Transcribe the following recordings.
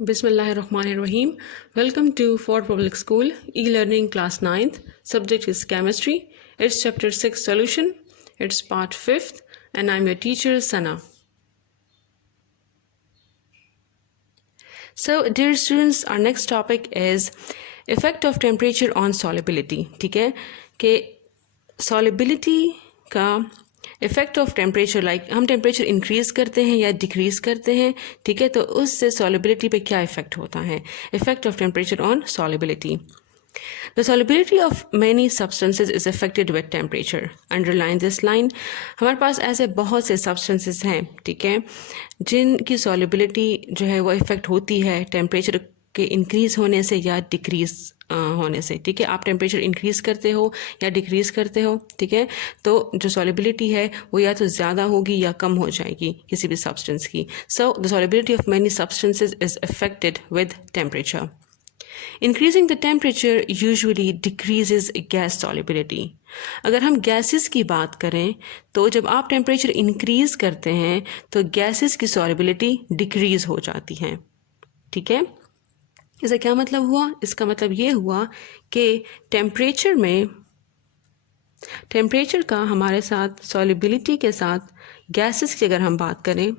Bismillahirrahmanirrahim. Welcome to Ford Public School e-learning class 9th. Subject is chemistry. It's chapter 6 solution. It's part 5th and I'm your teacher Sana. So dear students, our next topic is effect of temperature on solubility. ठीक है कि solubility का effect of temperature like हम temperature increase करते हैं या decrease करते हैं, ठीक है, तो उससे सॉलिबिलिटी पे क्या इफेक्ट होता है. Effect of temperature on solubility. The solubility of many substances is affected with temperature. Underline this line. हमारे पास ऐसे बहुत से सब्सटेंसेज हैं, ठीक है, जिनकी सॉलिबिलिटी जो है वो इफेक्ट होती है टेम्परेचर के इंक्रीज़ होने से या डिक्रीज़ होने से. ठीक है, आप टेम्परेचर इंक्रीज़ करते हो या डिक्रीज़ करते हो, ठीक है, तो जो सॉलिबिलिटी है वो या तो ज़्यादा होगी या कम हो जाएगी किसी भी सब्सटेंस की. So the solubility of many substances is affected with temperature. Increasing the temperature usually decreases gas solubility. अगर हम गैसेस की बात करें तो जब आप टेम्परेचर इंक्रीज़ करते हैं तो गैसेस की सॉलिबिलिटी डिक्रीज़ हो जाती हैं. ठीक है, इसका क्या मतलब हुआ? इसका मतलब ये हुआ कि टेम्परेचर का हमारे साथ सॉलिबिलिटी के साथ गैसेस की अगर हम बात करें,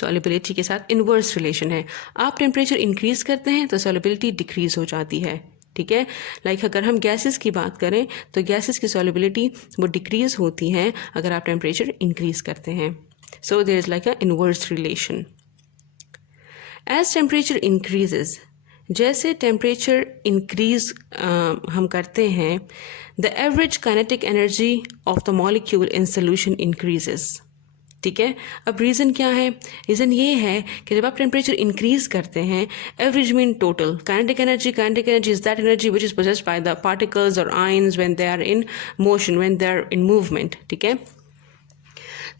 सॉलिबिलिटी के साथ इन्वर्स रिलेशन है. आप टेम्परेचर इंक्रीज़ करते हैं तो सॉलिबिलिटी डिक्रीज़ हो जाती है. ठीक है, लाइक अगर हम गैसेस की बात करें तो गैसेस की सॉलिबिलिटी वो डिक्रीज़ होती हैं अगर आप टेम्परेचर इंक्रीज़ करते हैं. So there is like a inverse relation. As temperature increases, जैसे टेम्परेचर इंक्रीज़ हम करते हैं, the average kinetic energy of the molecule in solution increases. ठीक है, अब रीज़न क्या है? रीज़न ये है कि जब आप टेम्परेचर इंक्रीज़ करते हैं, average mean total. Kinetic energy is that energy which is possessed by the particles और ions when they are in motion, when they are in movement. ठीक है,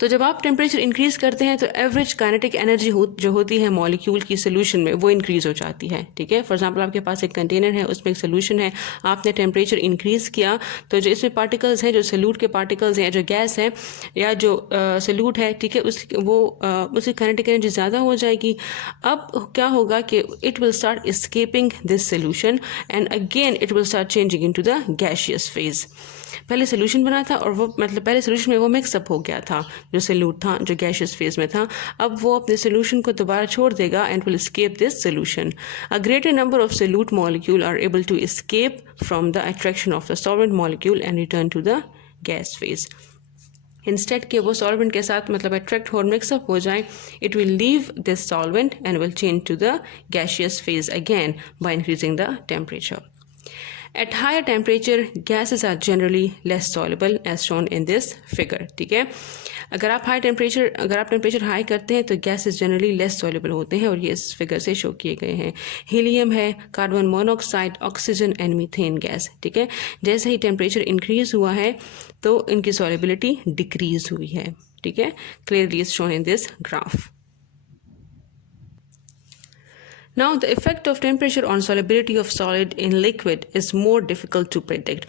तो जब आप टेम्परेचर इंक्रीज़ करते हैं तो एवरेज काइनेटिक एनर्जी जो होती है मॉलिक्यूल की सोल्यूशन में वो इंक्रीज़ हो जाती है. ठीक है, फॉर एग्जांपल आपके पास एक कंटेनर है, उसमें एक सोल्यूशन है, आपने टेम्परेचर इंक्रीज़ किया तो जो इसमें पार्टिकल्स हैं, जो सोल्यूट के पार्टिकल्स हैं या जो गैस है या जो सोल्यूट है, ठीक है, उसकी काइनेटिक एनर्जी ज़्यादा हो जाएगी. अब क्या होगा कि it will start escaping this solution and again it will start changing into the gaseous phase. पहले सोल्यूशन बना था और वो मतलब पहले सोल्यूशन में वो मिक्सअप हो गया था, जो सोल्यूट था, जो गैशियस फेज में था. अब वो अपने सोल्यूशन को दोबारा छोड़ देगा and will escape this solution. A greater number of solute molecule are able to escape from the attraction of the solvent molecule and return to the gas phase. Instead के वो सॉल्वेंट के साथ मतलब attract हो और mix up हो जाए, it will leave this solvent and will change to the gaseous phase again by increasing the temperature. At higher temperature, gases are generally less soluble as shown in this figure. ठीक है, अगर आप temperature high करते हैं तो gases generally less soluble होते हैं और ये इस फिगर से शो किए गए हैं. हीलियम है, carbon monoxide, oxygen and methane gas. ठीक है, जैसे ही टेम्परेचर इंक्रीज हुआ है तो इनकी सॉल्युबिलिटी डिक्रीज हुई है. ठीक है, clearly is shown in this graph. Now, the effect of temperature on solubility of solid in liquid is more difficult to predict.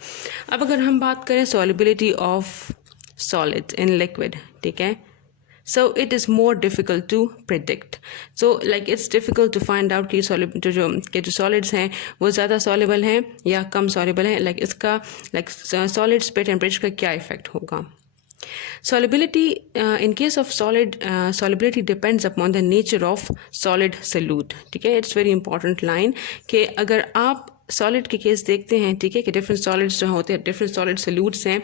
अब अगर हम बात करें solubility of solid in liquid, ठीक है, so it is more difficult to predict. So like it's difficult to find out कि जो solids हैं वो ज़्यादा soluble हैं या कम soluble हैं. like इसका like solids पे temperature का क्या effect होगा. Solubility, in case of solid, solubility depends upon the nature of solid solute. ठीक है, it's very important line कि अगर आप सॉलिड के केस देखते हैं, ठीक है, कि डिफरेंट सॉलिड्स जो होते हैं, डिफरेंट सॉलिड सोल्यूट्स हैं,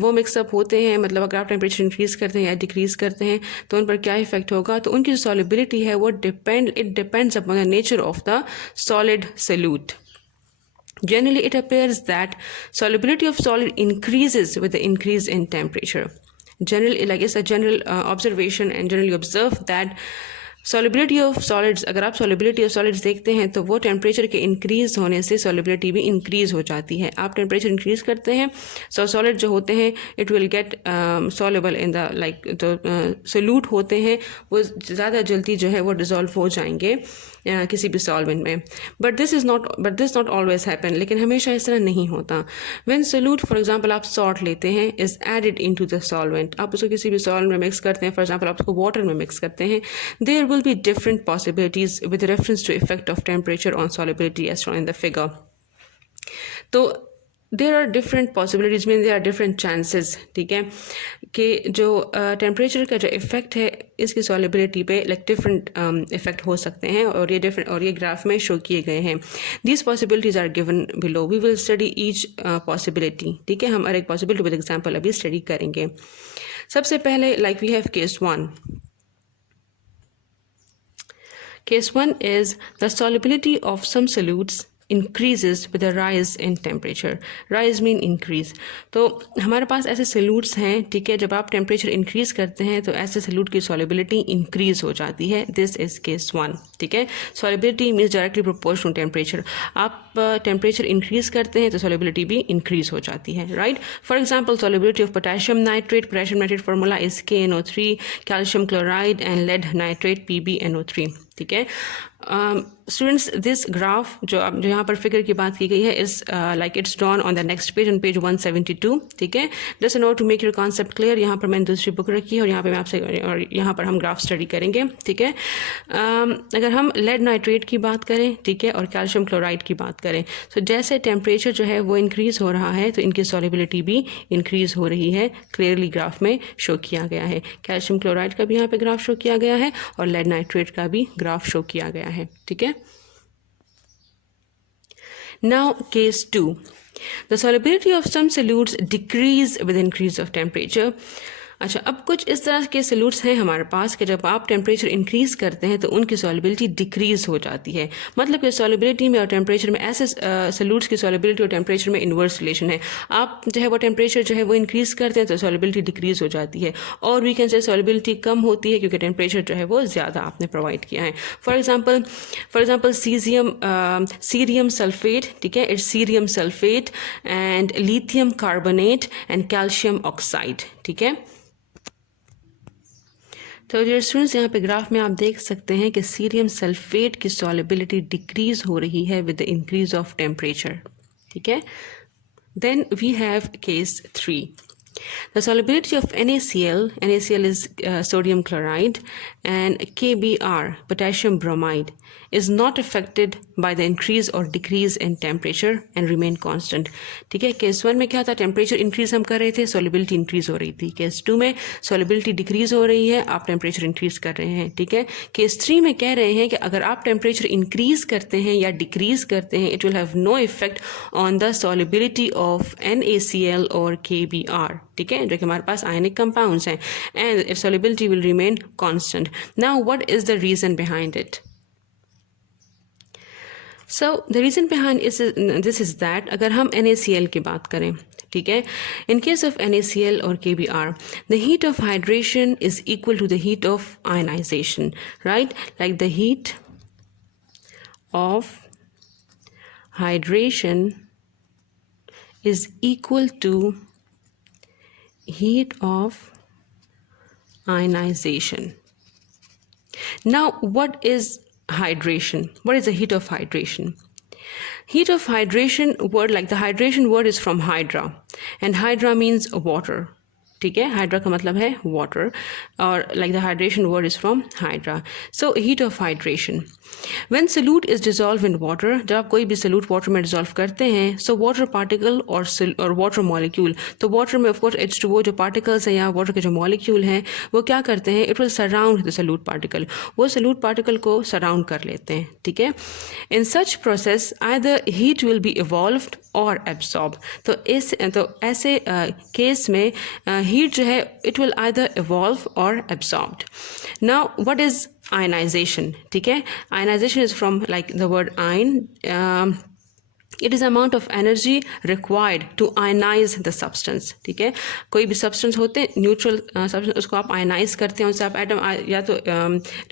वो मिक्सअप होते हैं. मतलब अगर आप टेम्परेचर इंक्रीज़ करते हैं या डिक्रीज़ करते हैं तो उन पर क्या इफेक्ट होगा. तो उनकी जो सॉलिबिलिटी है वो depends upon the nature of the solid solute. Generally, it appears that solubility of solid increases with the increase in temperature. Generally, like it's a general observation and generally observed that solubility of solids, अगर आप solubility of solids देखते हैं तो वो temperature के increase होने से solubility भी इंक्रीज़ हो जाती है। आप टेम्परेचर इंक्रीज़ करते हैं सॉलिड जो होते हैं it will get soluble in the like जो सोल्यूट होते हैं वो ज़्यादा जल्दी जो है वो डिज़ोल्व हो जाएंगे किसी भी सॉल्वेंट में। But this not always happen, लेकिन हमेशा इस तरह नहीं होता। व्हेन सोल्यूट फॉर एग्जांपल आप सॉल्ट लेते हैं is added into the solvent, आप उसको किसी भी सॉल्वेंट में मिक्स करते हैं, फॉर एग्जांपल आप उसको वाटर में मिक्स करते हैं, there will be different possibilities with reference to effect of temperature on solubility as shown in the figure. तो there are different possibilities, mean there are different chances, ठीक है, कि जो टेम्परेचर का जो इफ़ेक्ट है इसकी सॉलिबिलिटी पे लाइक डिफरेंट इफ़ेक्ट हो सकते हैं और ये ग्राफ में शो किए गए हैं। These possibilities are given below, we will study each possibility, ठीक है, हम हर एक पॉसिबिलिटी विद एग्जाम्पल अभी स्टडी करेंगे। सबसे पहले like we have case 1. Case 1 is the solubility of some solutes increases with a rise in temperature. Rise mean increase. तो हमारे पास ऐसे सल्यूट्स हैं, ठीक है, जब आप टेम्परेचर इंक्रीज़ करते हैं तो ऐसे सल्यूट की सॉलिबिलिटी इंक्रीज़ हो जाती है। दिस इज़ केस 1, ठीक है। Solubility means directly proportional temperature. आप टेम्परेचर इंक्रीज़ करते हैं तो सॉलिबिलिटी भी इंक्रीज़ हो जाती है, right. For example solubility of potassium nitrate formula is KNO3, calcium chloride and lead nitrate PbNO3, ठीक है। स्टूडेंट्स दिस ग्राफ जो यहाँ पर फिगर की बात की गई है इस like it's drawn on the next page, on page 172, ठीक है। Just in order to make your concept clear, यहाँ पर मैंने दूसरी बुक रखी है और यहाँ पे मैं आपसे और यहाँ पर हम ग्राफ स्टडी करेंगे, ठीक है। अगर हम लेड नाइट्रेट की बात करें, ठीक है, और कैल्शियम क्लोराइड की बात करें, तो जैसे टेम्परेचर जो है वो इंक्रीज़ हो रहा है तो इनकी सॉलिबिलिटी भी इंक्रीज़ हो रही है, क्लियरली ग्राफ में शो किया गया है। कैल्शियम क्लोराइड का भी यहाँ पे ग्राफ शो किया गया है और लेड नाइट्रेट का भी ग्राफ शो किया गया है, ठीक है। Now case 2. The solubility of some solutes decrease with increase of temperature. अच्छा, अब कुछ इस तरह के सल्यूट्स हैं हमारे पास कि जब आप टेम्परेचर इंक्रीज़ करते हैं तो उनकी सॉलिबिलिटी डिक्रीज़ हो जाती है। मतलब कि सॉलिबिलिटी में और टेम्परेचर में ऐसे सल्यूट्स की सॉलिबिलिटी और टेम्परेचर में इन्वर्स रिलेशन है। आप जो है वो टेम्परेचर जो है वो इंक्रीज़ करते हैं तो सॉलिबिलिटी डिक्रीज़ हो जाती है, और वी कैन से सॉलिबिलिटी कम होती है क्योंकि टेम्परेचर जो है वो ज़्यादा आपने प्रोवाइड किया है। फॉर एग्जाम्पल सीरियम सल्फेट, ठीक है, it's cerium sulphate and lithium carbonate and calcium oxide, ठीक है। तो डियर स्टूडेंट्स यहाँ पे ग्राफ में आप देख सकते हैं कि सीरियम सल्फेट की सॉलिबिलिटी डिक्रीज़ हो रही है with the increase of temperature, ठीक है। Then we have case 3. The solubility of NaCl is sodium chloride, and KBr, potassium bromide, is not affected by the increase or decrease in temperature and remain constant, ठीक है। Case 1 में क्या था, temperature increase हम कर रहे थे, solubility increase हो रही थी। केस 2 में सॉलिबिलिटी डिक्रीज हो रही है, आप टेम्परेचर इंक्रीज कर रहे हैं, ठीक है। केस 3 में कह रहे हैं कि अगर आप टेम्परेचर इंक्रीज करते हैं या डिक्रीज करते हैं it will have no effect on the solubility of NaCl और KBr, ठीक है, जो कि हमारे पास आयनिक कंपाउंड्स हैं, and its solubility will remain constant. Now what is the reason behind it? So the reason behind this is that अगर हम NaCl की बात करें, ठीक है, in case of NaCl or KBr, the heat of hydration is equal to the heat of ionization, right? Like the heat of hydration is equal to heat of ionization. Now, what is hydration? What is the heat of hydration? Heat of hydration word, like the hydration word is from hydra, and hydra means water, ठीक है। Hydra का मतलब है water, और like the hydration word is from hydra. So heat of hydration, when solute is dissolve in water, जब आप कोई भी सल्यूट वाटर में डिजॉल्व करते हैं, सो वाटर पार्टिकल और वाटर मॉलिक्यूल, तो वाटर में ऑफकोर्स H2O जो पार्टिकल्स हैं या वाटर के जो मॉलिक्यूल हैं वो क्या करते हैं, it will surround the solute particle, वो सल्यूट पार्टिकल को सराउंड कर लेते हैं, ठीक है। In such process either heat will be evolved और एब्सॉर्ब, तो ऐसे केस में हीट जो है इट विल आइदर इवॉल्व और absorbed. Now what is ionization, ठीक है। Ionization is from like the word ion, it is amount of energy required to ionize the substance, ठीक है। कोई भी सब्सटेंस होते हैं न्यूट्रल सब्सटेंस, उसको आप आयनाइज करते हैं, उससे आप एटम या तो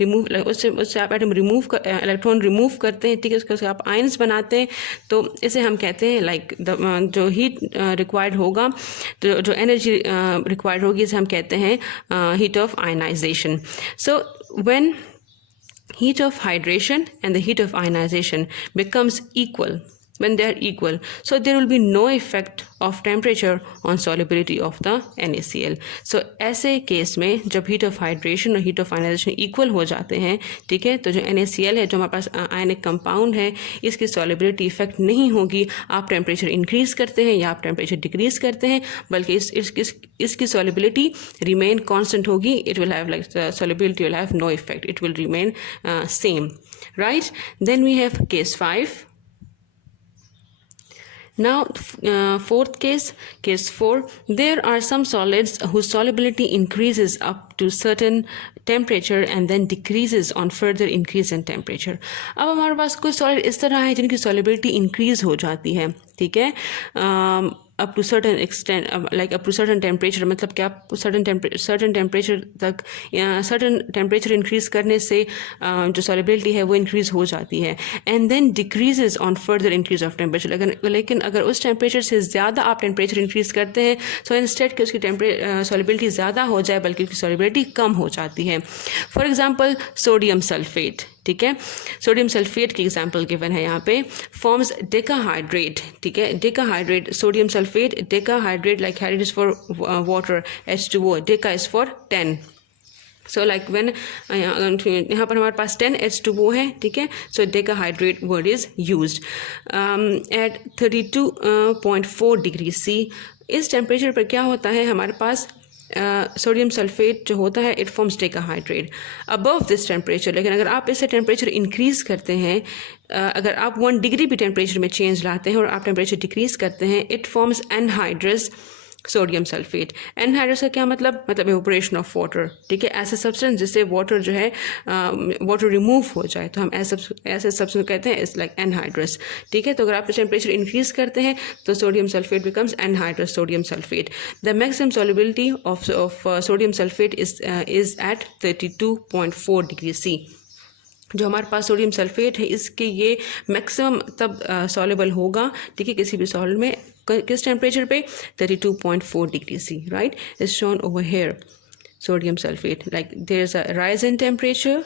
रिमूव उससे आप एटम इलेक्ट्रॉन रिमूव करते हैं, ठीक है, उससे आप आयंस बनाते हैं। तो इसे हम कहते हैं लाइक जो हीट रिक्वायर्ड होगा, जो एनर्जी रिक्वायर्ड होगी, इसे हम कहते हैं heat of ionisation. So when heat of hydration and the heat of ionization becomes equal, when they are equal, so there will be no effect of temperature on solubility of the NaCl. so ऐसे case में जब heat of hydration और heat of ionization equal हो जाते हैं, ठीक है, तो जो NaCl है, जो हमारे पास आयनिक कंपाउंड है, इसकी solubility इफेक्ट नहीं होगी। आप टेम्परेचर इंक्रीज करते हैं या आप टेम्परेचर डिक्रीज करते हैं, बल्कि इसकी solubility remain constant होगी। it will have like the solubility will have no effect, it will remain same, right? Then we have case 5. Now, fourth case, case 4, there are some solids whose solubility increases up to certain temperature and then decreases on further increase in temperature. अब हमारे पास कुछ solid इस तरह है जिनकी solubility increase हो जाती है, ठीक है, up to certain extent, like up to certain temperature, मतलब क्या सर्टन टेम्परेचर तक, सर्टन टेम्परेचर इंक्रीज करने से जो सॉलिबिलिटी है वो इंक्रीज हो जाती है, and then decreases on further increase of temperature. लेकिन अगर उस टेम्परेचर से ज़्यादा आप टेम्परेचर इंक्रीज करते हैं, सो इंस्टेड कि उसकी सॉलिबिलिटी ज़्यादा हो जाए, बल्कि उसकी सॉलिबिलिटी कम हो जाती है। फॉर एग्जाम्पल सोडियम सल्फेट, ठीक है, सोडियम सल्फेट की एग्जांपल गिवन है यहाँ पे, फॉर्म्स डेकाहाइड्रेट, ठीक है, decahydrate sodium sulphate, decahydrate like hydrate is for water, H2O, deca is for 10। So like when यहाँ पर हमारे पास 10 H2O है, ठीक है, so decahydrate word is used at 32.4 degree C। इस टेम्परेचर पर क्या होता है, हमारे पास सोडियम सल्फेट जो होता है, it forms decahydrate above this temperature. लेकिन अगर आप इससे टेम्परेचर इंक्रीज करते हैं, अगर आप 1 डिग्री भी टेम्परेचर में चेंज लाते हैं और आप टेम्परेचर डिक्रीज करते हैं, it forms anhydrous sodium sulphate. Anhydrous का क्या मतलब इवेपोरेशन ऑफ वाटर, ठीक है, ऐसे सब्सटेंस जिससे वाटर जो है वाटर रिमूव हो जाए, तो हम ऐसे सब्सटेंस कहते हैं इट्स लाइक एनहाइड्रस, ठीक है। तो अगर आप टेम्परेचर इंक्रीज करते हैं तो sodium sulphate becomes anhydrous sodium sulphate. The maximum solubility of sodium sulphate is at 32.4 degree C। जो हमारे पास सोडियम सल्फेट है, इसके ये मैक्सिमम तब सॉल्युबल होगा, ठीक है, किसी भी सॉलिड में, किस टेम्परेचर पे, 32.4 degree C, right, is shown over here. Sodium sulphate, like there is a rise in temperature,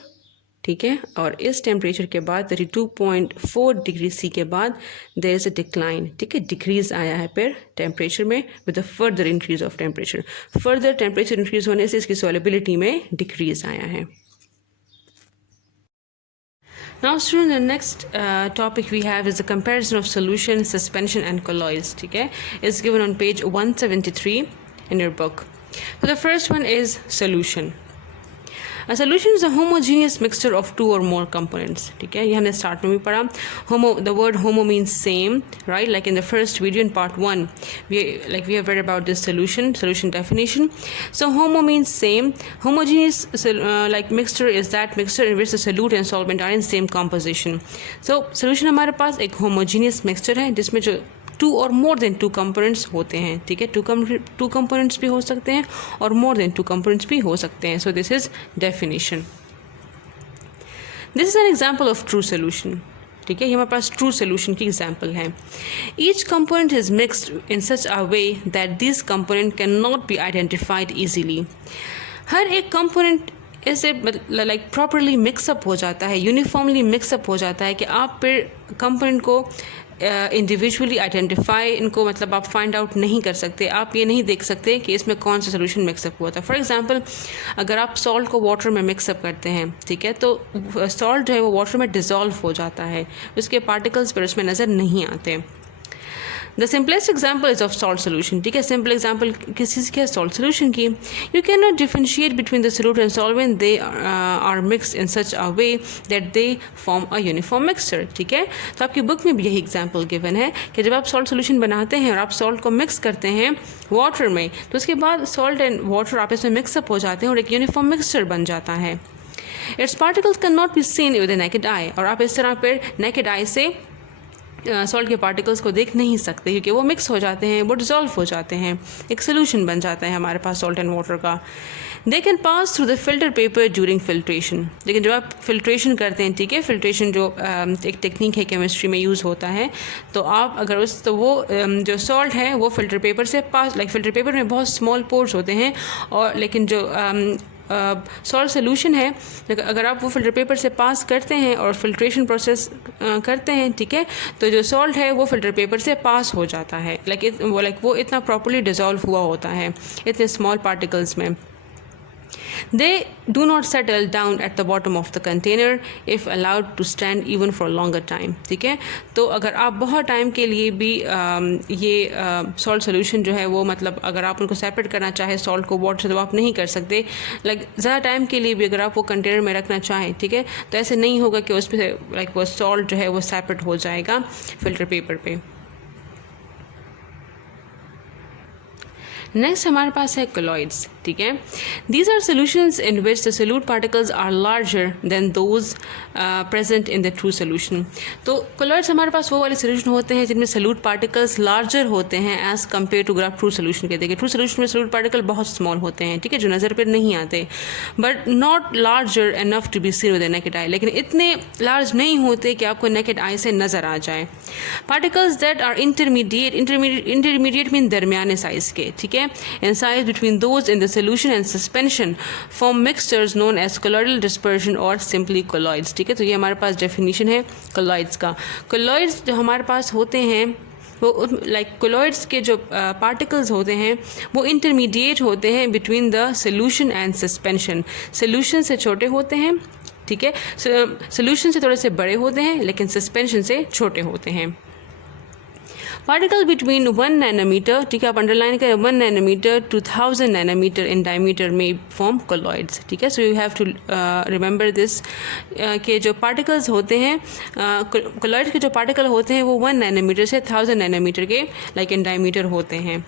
ठीक है, और इस टेम्परेचर के बाद 32.4 डिग्री C के बाद देयर इज अ डिक्लाइन, ठीक है, डिक्रीज आया है फिर टेम्परेचर में with a further increase of temperature. Further temperature increase होने से इसकी सॉल्युबिलिटी में डिक्रीज आया है। Now students, the next topic we have is the comparison of solution, suspension and colloids, ठीक है, is given on page 173 in your book. So the first one is solution. A solution is a homogeneous mixture of two or more components, ठीक है, ये हमने start में भी पढ़ा। the word homo means same, right, like in the first video in part 1 we have read about this solution definition. So homo means same. Homogeneous like mixture is that mixture in which the solute and solvent are in same composition. So solution हमारे पास एक homogeneous mixture है जिसमें जो 2 or more than 2 components होते हैं, ठीक है, 2 components भी हो सकते हैं और more than 2 components भी हो सकते हैं। So this is definition. This is an example of true solution, ठीक है, ये हमारे पास ट्रू सोल्यूशन की एग्जाम्पल है। Each component is mixed in such a way that this component can not be identified easily. हर एक कंपोनेंट ऐसे लाइक प्रॉपरली मिक्सअप हो जाता है, यूनिफॉर्मली मिक्सअप हो जाता है कि आप फिर कंपोनेंट को इंडिविजुअली आइडेंटिफाई, इनको मतलब आप फाइंड आउट नहीं कर सकते, आप ये नहीं देख सकते कि इसमें कौन सा सोल्यूशन मिक्सअप हुआ था। फॉर एग्जांपल अगर आप सॉल्ट को वाटर में मिक्सअप करते हैं, ठीक है, तो सॉल्ट जो है वो वाटर में डिज़ोल्व हो जाता है, उसके पार्टिकल्स पर उसमें नज़र नहीं आते। The simplest example is of salt solution, ठीक है, सिंपल एग्जाम्पल किस चीज़ की है, सॉल्ट सोल्यूशन की। You can not differentiate between the solute and solvent, they are mixed in such a way that they form a uniform mixture, ठीक है। तो आपकी बुक में भी यही एग्जाम्पल गिवन है कि जब आप सॉल्ट सोल्यूशन बनाते हैं और आप सॉल्ट को मिक्स करते हैं वाटर में, तो उसके बाद सॉल्ट एंड वाटर आप इसमें मिक्सअप हो जाते हैं और एक यूनिफॉर्म मिक्सचर बन जाता है। It's particles can not B seen with the naked आई, और आप इस तरह फिर नेकेड आई से सॉल्ट के पार्टिकल्स को देख नहीं सकते क्योंकि वो मिक्स हो जाते हैं, वो डिज़ोल्व हो जाते हैं, एक सोल्यूशन बन जाता है हमारे पास सॉल्ट एंड वाटर का। They can pass through the filter paper during filtration. लेकिन जब आप फिल्ट्रेशन करते हैं, ठीक है, फिल्ट्रेशन जो एक टेक्निक है केमिस्ट्री में यूज़ होता है, तो आप अगर वो जो सॉल्ट है वो फिल्टर पेपर से पास, फिल्टर पेपर में बहुत स्मॉल पोर्स होते हैं, और लेकिन जो सॉल्ट सोल्यूशन है अगर आप वो फिल्टर पेपर से पास करते हैं और फिल्ट्रेशन प्रोसेस करते हैं, ठीक है, तो जो सॉल्ट है वो फिल्टर पेपर से पास हो जाता है, वो इतना प्रॉपर्ली डिज़ोल्व हुआ होता है इतने स्मॉल पार्टिकल्स में। They do not settle down at the bottom of the container if allowed to stand even for longer time, ठीक है। तो अगर आप बहुत टाइम के लिए भी ये सॉल्ट सोल्यूशन जो है वो अगर आप उनको सेपरेट करना चाहे सॉल्ट को वाटर से, तो आप नहीं कर सकते। ज़्यादा टाइम के लिए भी अगर आप वो कंटेनर में रखना चाहें, ठीक है, तो ऐसे नहीं होगा कि उस पर वो सॉल्ट जो है वो सेपरेट हो जाएगा फिल्टर पेपर पे। नेक्स्ट हमारे पास है कोलॉइड्स, ठीक है। These are solutions in which the solute particles are larger than those present in the true solution. तो कोलॉइड्स हमारे पास वो वाले सोल्यूशन होते हैं जिनमें सोल्यूट पार्टिकल्स लार्जर होते हैं as compare to true solution के। देखिए ट्रू सोल्यूशन में सोल्यूट पार्टिकल बहुत स्मॉल होते हैं, ठीक है, जो नज़र पर नहीं आते, but not larger enough to be seen with the naked eye, लेकिन इतने लार्ज नहीं होते कि आपको नेकेड आई से नज़र आ जाए। Particles that are intermediate mean दरमियाने साइज़ के, ठीक है, in size between those in the solution and suspension form mixtures known as colloidal dispersion or simply colloids, ठीक है। तो ये हमारे पास डेफिनेशन है colloids का। colloids जो हमारे पास होते हैं वो colloids के जो पार्टिकल्स होते हैं वो इंटरमीडिएट होते हैं between the solution and suspension. Solution से छोटे होते हैं, ठीक है, सोल्यूशन से थोड़े से बड़े होते हैं, लेकिन सस्पेंशन से छोटे होते हैं। पार्टिकल बिटवीन 1 नैनोमीटर, ठीक है, आप अंडरलाइन करें 1 nanometre to 1000 nanometre in diameter में फॉर्म कोलॉइड्स, ठीक है। So you have to remember this के जो पार्टिकल्स होते हैं कोलॉइड्स के जो पार्टिकल होते हैं वो 1 नैनोमीटर से 1000 नैनोमीटर के इन डायमीटर होते हैं।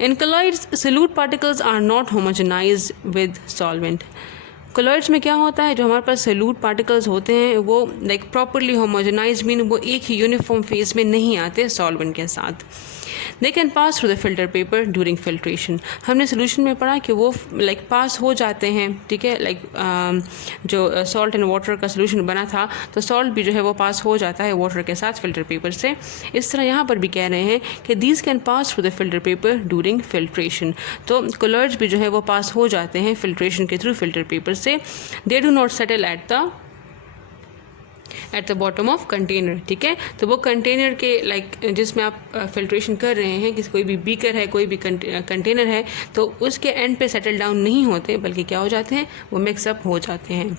In colloids solute particles are not homogenized with solvent. Colloids में क्या होता है, जो हमारे पास सोल्यूट पार्टिकल्स होते हैं वो प्रॉपरली होमोजेनाइज मीन वो एक ही यूनिफॉर्म फेज में नहीं आते सॉल्वेंट के साथ। They can pass through the filter paper during filtration. हमने सोल्यूशन में पढ़ा कि वो पास हो जाते हैं, ठीक है, जो सॉल्ट एंड वाटर का सोल्यूशन बना था तो सॉल्ट भी जो है वो पास हो जाता है वाटर के साथ फिल्टर पेपर से। इस तरह यहाँ पर भी कह रहे हैं कि these can pass through the filter paper during filtration. तो कोलॉइड्स भी जो है वो पास हो जाते हैं फिल्ट्रेशन के थ्रू फिल्टर पेपर से। They do not settle at the bottom of container, ठीक है। तो वो कंटेनर के जिसमें आप फिल्ट्रेशन कर रहे हैं, कि कोई भी बीकर है, कोई भी कंटेनर है, तो उसके एंड पे सेटल डाउन नहीं होते, बल्कि क्या हो जाते हैं, वो मिक्सअप हो जाते हैं।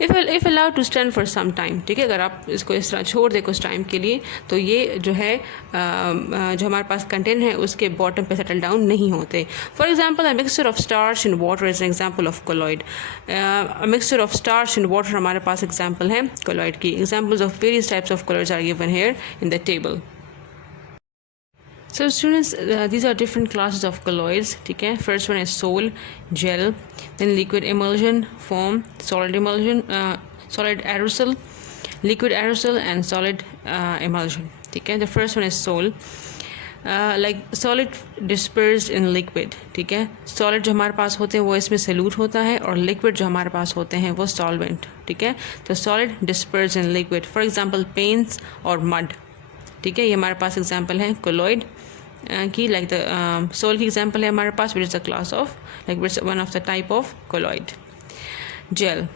If allowed to stand for some time, ठीक है, अगर आप इसको इस तरह छोड़ दें कुछ टाइम के लिए, तो ये जो है जो हमारे पास कंटेनर है उसके बॉटम पे सेटल डाउन नहीं होते। For example a mixture of starch in water is an example of colloid. A mixture of starch in water हमारे पास एग्जांपल है कोलॉइड की। Examples of various types of colloids are given here in the table. So students, these are different classes of colloids, ठीक है। First one is sol, gel, then liquid emulsion, foam, solid emulsion, solid aerosol, liquid aerosol and solid emulsion, ठीक है। The first one is sol, solid dispersed in liquid, ठीक है। solid जो हमारे पास होते हैं वो इसमें solute होता है, और liquid जो हमारे पास होते हैं वो solvent, ठीक है। तो solid dispersed in liquid, for example paints और mud, ठीक है। ये हमारे पास एग्जाम्पल है कोलॉइड की। द सोल की एग्जाम्पल है हमारे पास, which is the class of one of the type of colloid. Gel,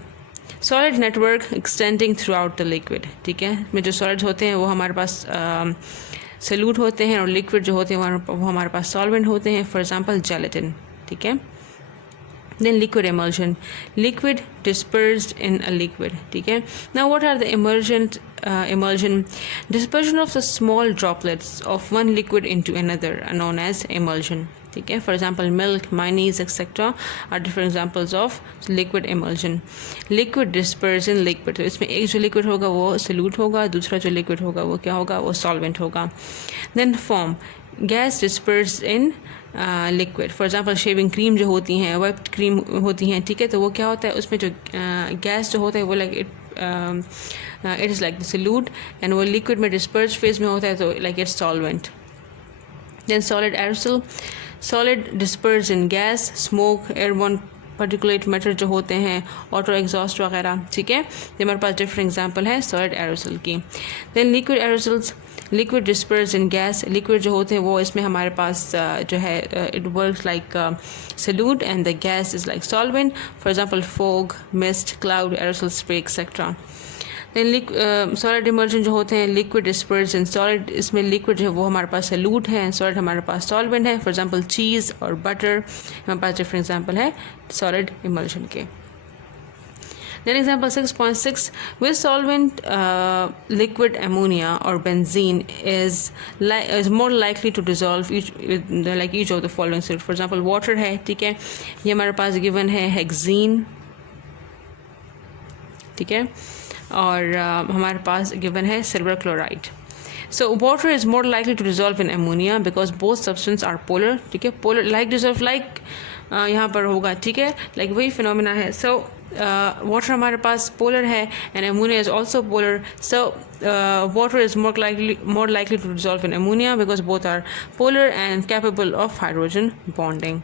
solid network extending throughout the liquid, ठीक है। में जो सॉलिड्स होते हैं वो हमारे पास सोल्यूट होते हैं, और लिक्विड जो होते हैं वो हमारे पास सॉल्वेंट होते हैं, फॉर एग्जाम्पल जेलेटिन, ठीक है। Then liquid emulsion, liquid dispersed in a liquid, ठीक है। Now what are the emulsion? Dispersion of the small droplets of one liquid into another are known as emulsion, ठीक है। For example milk, mayonnaise etc. are different examples of liquid emulsion. Liquid dispersed in liquid, तो इसमें एक जो liquid होगा वो solute होगा, दूसरा जो लिक्विड होगा वो क्या होगा, वो solvent होगा। Then foam, gas dispersed in liquid. For example shaving cream जो होती हैं, वाइप्ड क्रीम होती हैं, ठीक है, तो वो क्या होता है, उसमें जो गैस जो होता है वो like it is like solute, and वो लिक्विड में डिस्पर्स फेज में होता है, तो like it's solvent. Then solid aerosol, solid disperse in gas, smoke, airborne particulate matter जो होते हैं, ऑटो एग्जॉस्ट वगैरह, ठीक है। ये हमारे पास डिफरेंट एग्जांपल है सॉलिड एरोसोल की। Then liquid aerosols, liquid disperse in gas, liquid जो होते हैं वो इसमें हमारे पास जो है it works like solute and the gas is like solvent. For example fog, mist, cloud, aerosol spray etcetera. Then solid emulsion जो होते हैं, लिक्विड डिस्पर्स इन सॉलिड, इसमें लिक्विड जो है वो हमारे पास सल्यूट है, सॉलिड हमारे पास सॉल्वेंट है। फॉर एग्जांपल चीज़ और बटर, हमारे पास डिफरेंट एग्जांपल है सॉलिड इमल्शन के। Then example 6.6, with solvent liquid ammonia or benzene is more likely to dissolve each of the following solute. For example water है, ठीक है, ये हमारे पास given है हेक्सीन, ठीक है, और हमारे पास given है silver chloride. So water is more likely to dissolve in ammonia because both substances are polar, ठीक है, polar like dissolve like यहाँ पर होगा, ठीक है, लाइक वही फिनोमिना है। सो वाटर हमारे पास पोलर है and ammonia is also polar, so water is more likely to dissolve in ammonia because both are polar and capable of hydrogen bonding.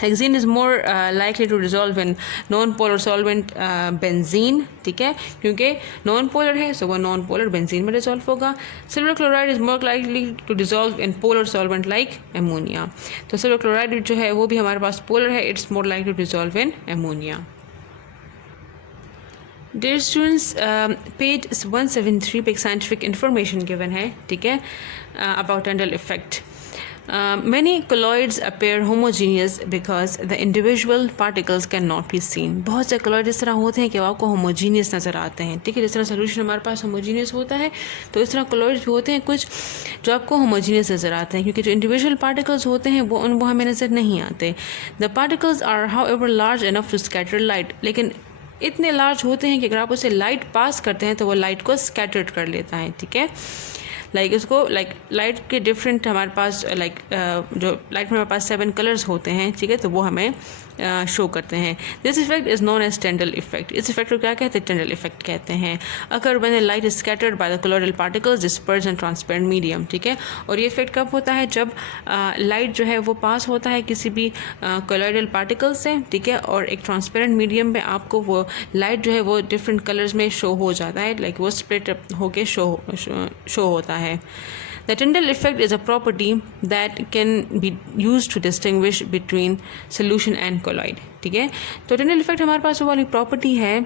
Hexene is more likely to dissolve in non polar solvent benzene, ठीक है, क्योंकि non polar है, सो वो non polar benzene में dissolve होगा। Silver chloride is more likely to dissolve in polar solvent like ammonia, तो silver chloride जो है वो भी हमारे पास पोलर है, it's more likely to dissolve in ammonia. Dear students, page 173 पे एक साइंटिफिक इंफॉर्मेशन गिवन है, ठीक है, about Tyndall effect. Many colloids appear homogeneous because the individual particles cannot be seen. बहुत से colloid इस तरह होते हैं कि वो आपको homogeneous नज़र आते हैं, ठीक है, जिस तरह solution हमारे पास homogeneous होता है, तो इस तरह colloids भी होते हैं कुछ जो आपको homogeneous नज़र आते हैं, क्योंकि जो individual particles होते हैं वो हमें नज़र नहीं आते। The particles are however large enough to scatter light, लेकिन इतने लार्ज होते हैं कि अगर आप उसे लाइट पास करते हैं तो वो लाइट को स्कैटर्ड कर लेता है, ठीक है, लाइक उसको लाइट के डिफरेंट हमारे पास जो लाइट में हमारे पास 7 कलर्स होते हैं, ठीक है, तो वो हमें शो करते हैं। This effect is known as Tyndall effect. इस इफेक्ट को क्या कहते हैं, टेंडल इफेक्ट कहते हैं। अगर when light is scattered by the colloidal particles disperse in transparent medium, ठीक है, और ये इफेक्ट कब होता है, जब लाइट जो है वो पास होता है किसी भी कोलोइडल पार्टिकल से, ठीक है, और एक ट्रांसपेरेंट मीडियम में आपको वो लाइट जो है वो डिफरेंट कलर्स में शो हो जाता है, लाइक वो स्प्लिट अप होके शो होता है। The Tyndall effect is a property that can be used to distinguish between solution and colloid, ठीक है, तो Tyndall effect हमारे पास वो वाली प्रॉपर्टी है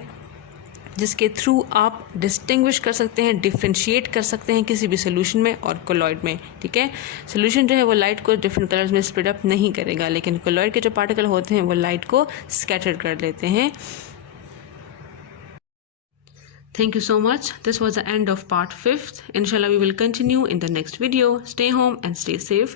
जिसके थ्रू आप डिस्टिंग्विश कर सकते हैं, डिफ्रेंशिएट कर सकते हैं किसी भी सोल्यूशन में और कोलॉइड में, ठीक है। सोल्यूशन जो है वो लाइट को डिफरेंट कलर्स में स्प्लिट अप नहीं करेगा, लेकिन कोलॉइड के जो पार्टिकल होते हैं वो लाइट को स्कैटर कर लेते हैं। Thank you so much. This was the end of part 5th. Inshallah, we will continue in the next video. Stay home and stay safe.